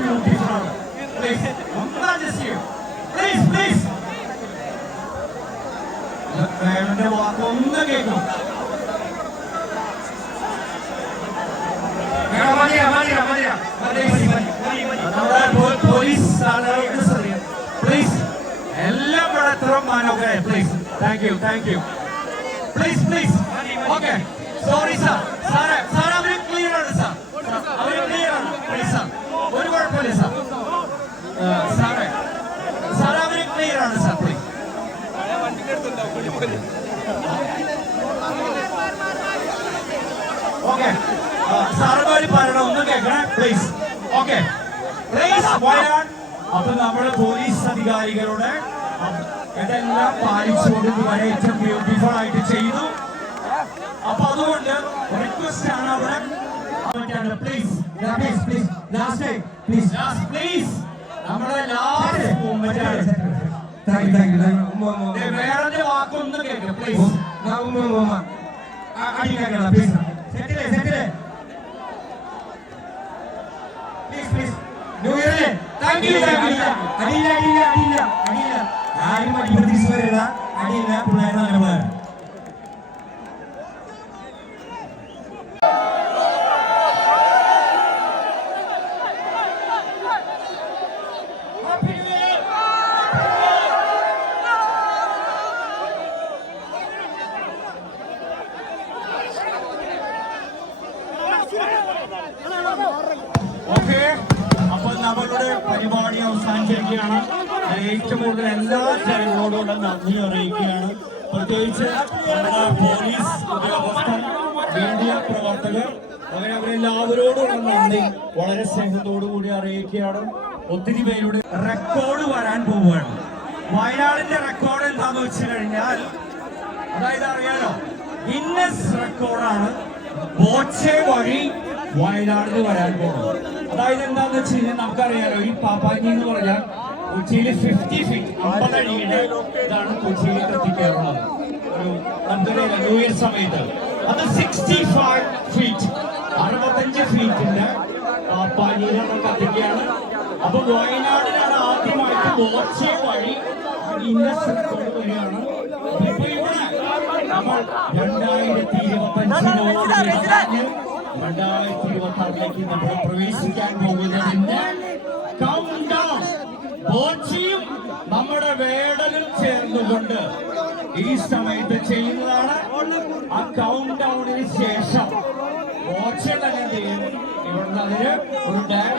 Beautiful ആണ്. Please ഒന്ന് adjust ചെയ്യും. പ്ലീസ് പ്ലീസ് എന്റെ വാക്കൊന്ന് കേൾക്കും. പോലീസ് പ്ലീസ് എല്ലാം ഇവിടെ എത്ര മാനോക്കെ please. Thank you thank you. Please please okay. Sorry sir. സാറേ സാർ അവര് ക്ലിയർ ആണ് സാർ. അവര് ക്ലിയർ ആണ്. പ്ലീസ് സാർ ഒരു കുഴപ്പമില്ല സാർ. സാറേ സാർ അവര് ക്ലിയർ ആണ് സാർ. Please okay. സാറുമാര് പറയണം ഒന്ന് കേൾക്കണേ പ്ലീസ്. Okay please Wayanad. അപ്പൊ നമ്മുടെ പോലീസ് അധികാരികളുടെ ഇതെല്ലാം പാലിച്ചുകൊണ്ട് ഇവരെ ഏറ്റവും ബ്യൂട്ടിഫുൾ ആയിട്ട് ചെയ്തു. അപ്പൊ അതുകൊണ്ട് റിക്വസ്റ്റ് ആണ് അവിടെ please please please last please please നമ്മുടെ ലാസ്റ്റ് മൂവ്മെന്റ് ആണ്. വേറെ വാക്കൊന്ന് കേൾക്കാം പ്ലീസ്. പ്ലീസ് പ്ലീസ് ന്യൂ ഇയറിലെ താങ്ക് യു താങ്ക് യു. അടിയില്ല അടിയില്ല അടിയില്ല അടിയില്ല ആരും അടിപൊളി വരില്ല. അടിയില്ല പിള്ളേർ നല്ല പിള്ളേർ. ഓക്കെ അപ്പൊ നമ്മളുടെ പരിപാടി അവസാനിച്ചിരിക്കുകയാണ്. ഏറ്റവും കൂടുതൽ എല്ലാ ജനങ്ങളോടും നന്ദി അറിയിക്കുകയാണ്. പ്രത്യേകിച്ച് നമ്മുടെ പോലീസ് ഉദ്യോഗസ്ഥർ, മീഡിയ പ്രവർത്തകർ, അങ്ങനെ അവരെല്ലാവരോടുള്ള നന്ദി വളരെ സ്നേഹത്തോടു കൂടി അറിയിക്കുകയാണ്. ഒത്തിരി പേരുടെ റെക്കോർഡ് വരാൻ പോവുകയാണ്. വയനാടിന്റെ റെക്കോർഡ് എന്താന്ന് വെച്ച് കഴിഞ്ഞാൽ അതായത് അറിയാലോ ഗിന്നസ് റെക്കോർഡാണ് ബോച്ചെ വഴി വയനാടിന് വരാൻ പോകുന്നത്. അതായത് എന്താന്ന് വെച്ച് കഴിഞ്ഞാൽ നമുക്കറിയാലോ ഈ പാപ്പാജി എന്ന് പറഞ്ഞാൽ കൊച്ചിയിൽ 50 ഫീറ്റ് 50 അടിയുടെ ഇതാണ് കൊച്ചിയിലേക്ക് എത്തിക്കാറുള്ളത്. ഒരു നമുക്കറിയാലോ ന്യൂ ഇയർ സമയത്ത് അത് 65 ഫീറ്റ് 65 ഫീറ്റിന്റെ പാപ്പാജിനെ നമ്മൾ കത്തിക്കുകയാണ്. അപ്പൊ വയനാടിനാണ് ആദ്യമായിട്ട് ബോച്ചെ വഴി ഗിന്നസ് റെക്കോർഡ് വരികയാണ്. ഇപ്പൊ ഇവിടെ നമ്മൾ 2025 2026 നമ്മൾ പ്രവേശിക്കാൻ പോകുന്നതിന്റെ കൗണ്ട് ഡൗൺ ബോച്ചിയും നമ്മുടെ വേടലും ചേർന്നുകൊണ്ട് ഈ സമയത്ത് ചെയ്യുന്നതാണ്. ആ കൗണ്ട് ഡൗണിന് ശേഷം ബോച്ച തന്നെ ചെയ്യും. ഇവിടുന്ന് അതിന് ഒരു ഡാഷ്